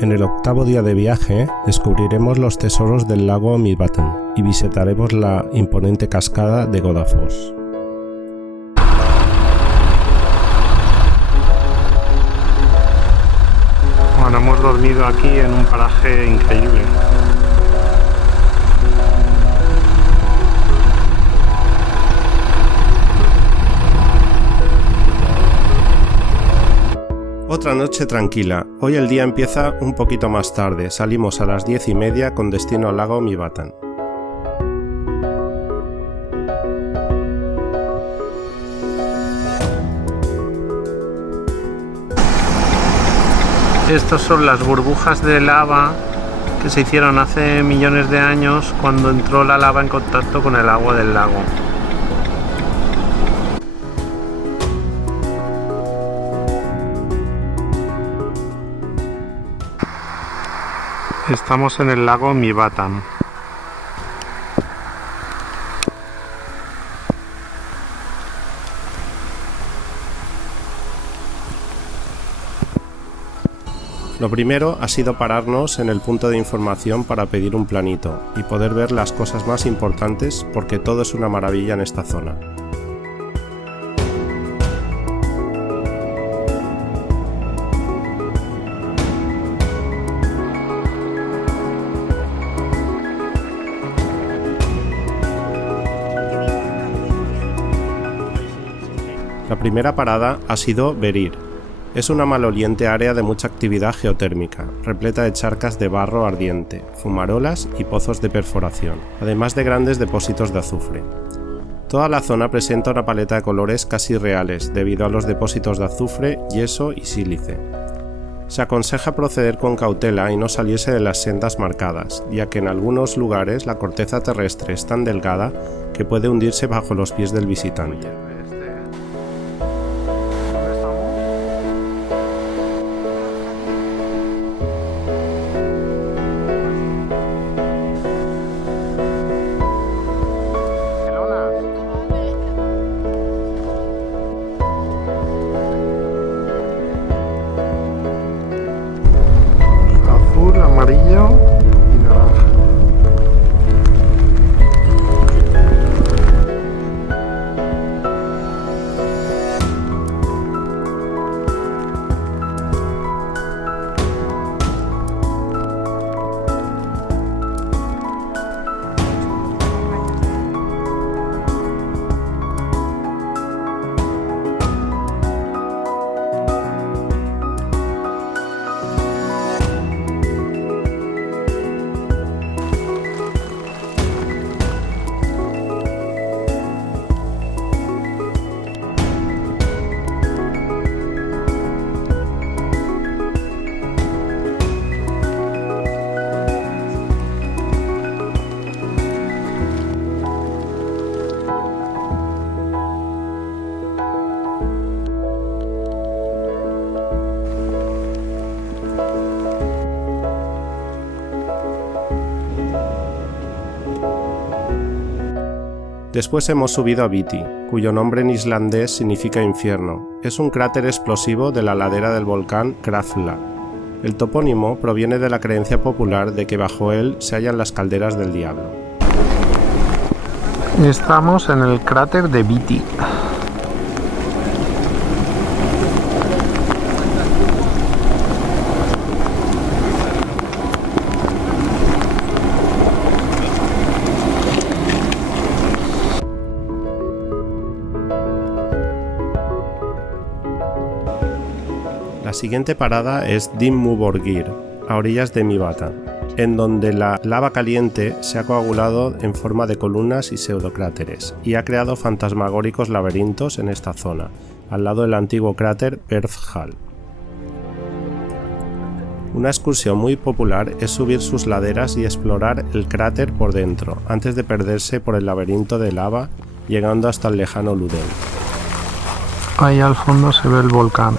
En el octavo día de viaje descubriremos los tesoros del lago Mývatn y visitaremos la imponente cascada de Godafoss. Bueno, hemos dormido aquí en un paraje increíble. Otra noche tranquila. Hoy el día empieza un poquito más tarde. Salimos a las 10:30 con destino al lago Mývatn. Estas son las burbujas de lava que se hicieron hace millones de años cuando entró la lava en contacto con el agua del lago. Estamos en el lago Mývatn. Lo primero ha sido pararnos en el punto de información para pedir un planito y poder ver las cosas más importantes porque todo es una maravilla en esta zona. La primera parada ha sido Verir. Es una maloliente área de mucha actividad geotérmica, repleta de charcas de barro ardiente, fumarolas y pozos de perforación, además de grandes depósitos de azufre. Toda la zona presenta una paleta de colores casi reales debido a los depósitos de azufre, yeso y sílice. Se aconseja proceder con cautela y no salirse de las sendas marcadas, ya que en algunos lugares la corteza terrestre es tan delgada que puede hundirse bajo los pies del visitante. Amarillo y naranja. Después hemos subido a Viti, cuyo nombre en islandés significa infierno. Es un cráter explosivo de la ladera del volcán Krafla. El topónimo proviene de la creencia popular de que bajo él se hallan las calderas del diablo. Estamos en el cráter de Viti. La siguiente parada es Dimmuborgir, a orillas de Mývatn, en donde la lava caliente se ha coagulado en forma de columnas y pseudocráteres, y ha creado fantasmagóricos laberintos en esta zona, al lado del antiguo cráter Perfhall. Una excursión muy popular es subir sus laderas y explorar el cráter por dentro, antes de perderse por el laberinto de lava, llegando hasta el lejano Luden. Ahí al fondo se ve el volcán.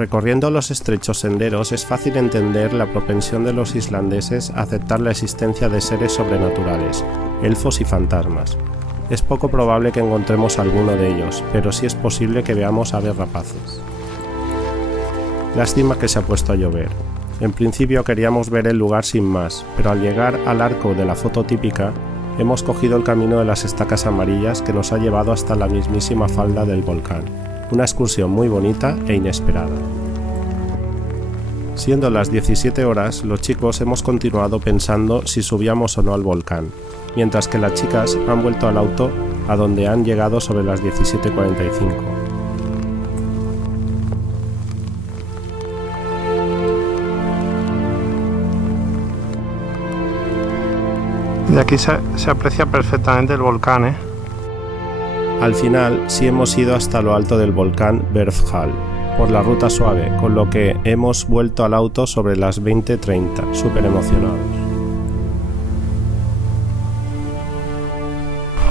Recorriendo los estrechos senderos es fácil entender la propensión de los islandeses a aceptar la existencia de seres sobrenaturales, elfos y fantasmas. Es poco probable que encontremos alguno de ellos, pero sí es posible que veamos aves rapaces. Lástima que se ha puesto a llover. En principio queríamos ver el lugar sin más, pero al llegar al arco de la foto típica, hemos cogido el camino de las estacas amarillas que nos ha llevado hasta la mismísima falda del volcán. Una excursión muy bonita e inesperada. Siendo las 17 horas, los chicos hemos continuado pensando si subíamos o no al volcán, mientras que las chicas han vuelto al auto a donde han llegado sobre las 17:45. De aquí se aprecia perfectamente el volcán, ¿eh? Al final sí hemos ido hasta lo alto del volcán Berfjall, por la ruta suave, con lo que hemos vuelto al auto sobre las 20:30, súper emocionados.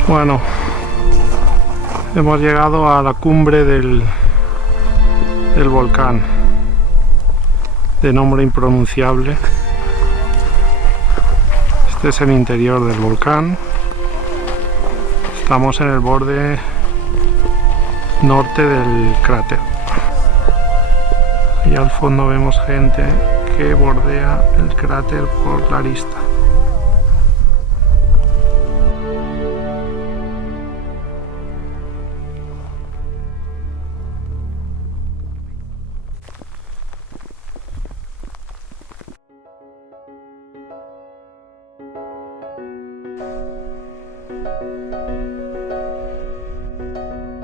Bueno, hemos llegado a la cumbre del volcán, de nombre impronunciable. Este es el interior del volcán. Estamos en el borde norte del cráter. Y al fondo vemos gente que bordea el cráter por la arista.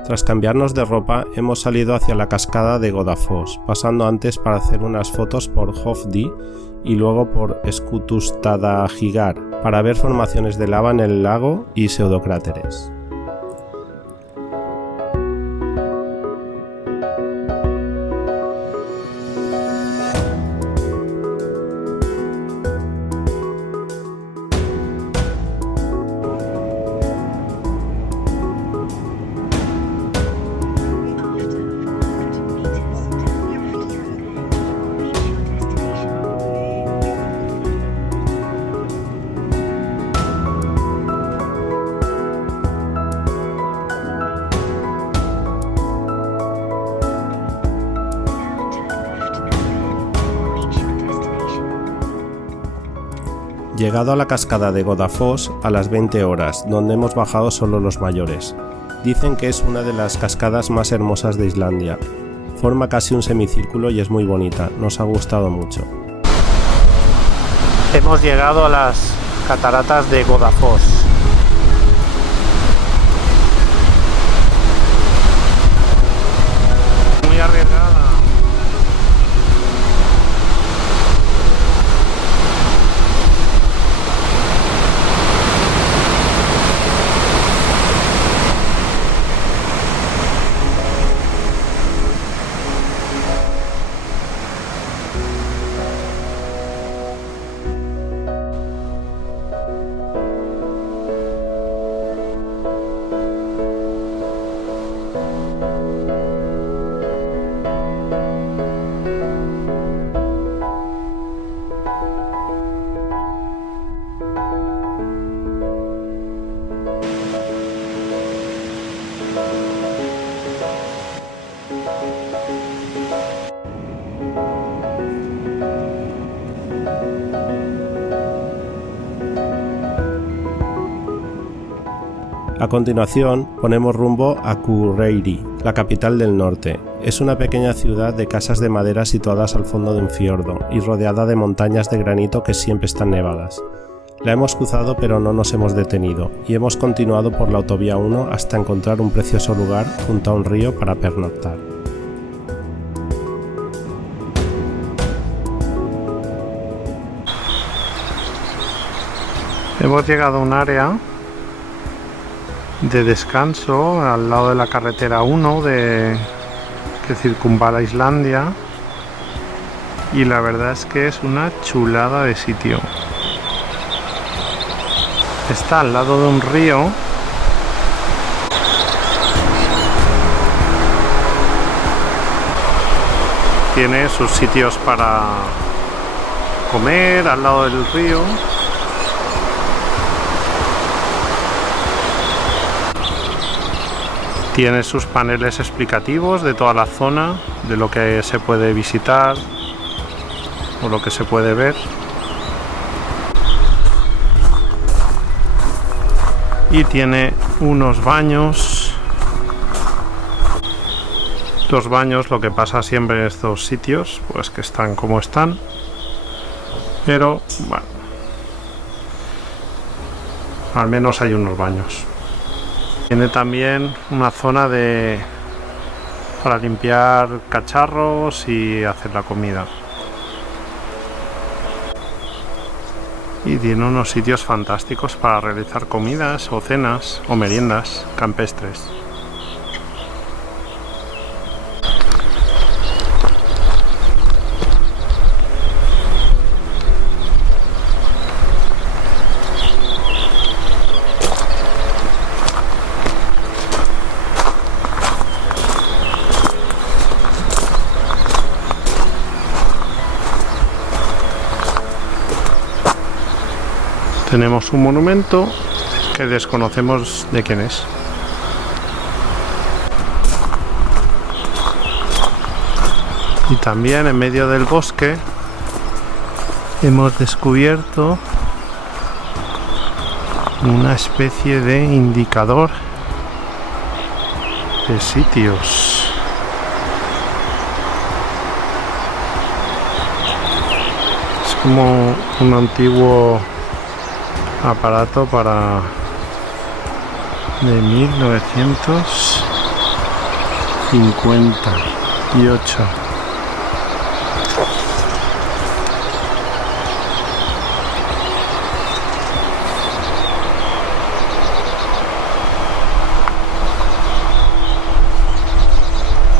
Tras cambiarnos de ropa, hemos salido hacia la cascada de Godafoss, pasando antes para hacer unas fotos por Hofdi y luego por Skutustadahigar, para ver formaciones de lava en el lago y pseudocráteres. Llegado a la cascada de Godafoss a las 20 horas, donde hemos bajado solo los mayores. Dicen que es una de las cascadas más hermosas de Islandia. Forma casi un semicírculo y es muy bonita, nos ha gustado mucho. Hemos llegado a las cataratas de Godafoss. Muy arriesgada. A continuación, ponemos rumbo a Akureyri, la capital del norte. Es una pequeña ciudad de casas de madera situadas al fondo de un fiordo y rodeada de montañas de granito que siempre están nevadas. La hemos cruzado pero no nos hemos detenido y hemos continuado por la autovía 1 hasta encontrar un precioso lugar junto a un río para pernoctar. Hemos llegado a un área de descanso al lado de la carretera 1 que circunvala Islandia, y la verdad es que es una chulada de sitio. Está al lado de un río tiene sus sitios para comer al lado del río. Tiene sus paneles explicativos de toda la zona, de lo que se puede visitar o lo que se puede ver. Y tiene unos baños. Los baños, lo que pasa siempre en estos sitios, pues que están como están. Pero, bueno, al menos hay unos baños. Tiene también una zona para limpiar cacharros y hacer la comida. Y tiene unos sitios fantásticos para realizar comidas o cenas o meriendas campestres. Tenemos un monumento que desconocemos de quién es. Y también en medio del bosque hemos descubierto una especie de indicador de sitios. Es como un antiguo aparato de 1958.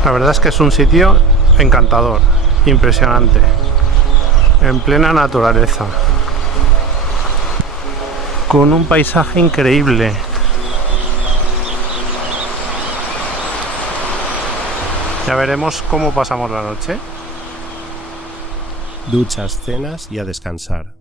La verdad es que es un sitio encantador, impresionante, en plena naturaleza, con un paisaje increíble. Ya veremos cómo pasamos la noche. Duchas, cenas y a descansar.